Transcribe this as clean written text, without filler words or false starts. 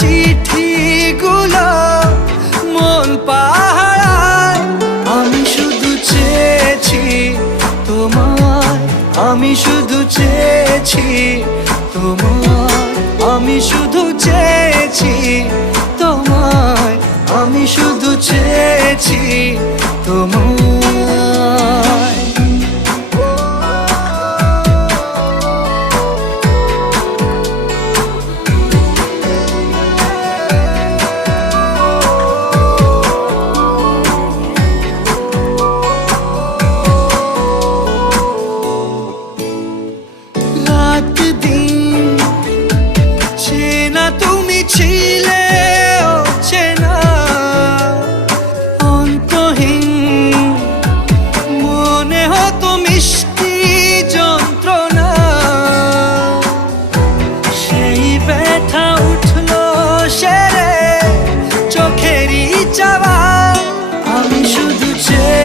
চিঠিগুলো মন পাহারায়। আমি শুধু চেয়েছি তোমায়, আমি শুধু চেয়েছি তোমায়, আমি শুধু চেয়েছি তোমায়, আমি শুধু চেয়েছি তোমায়।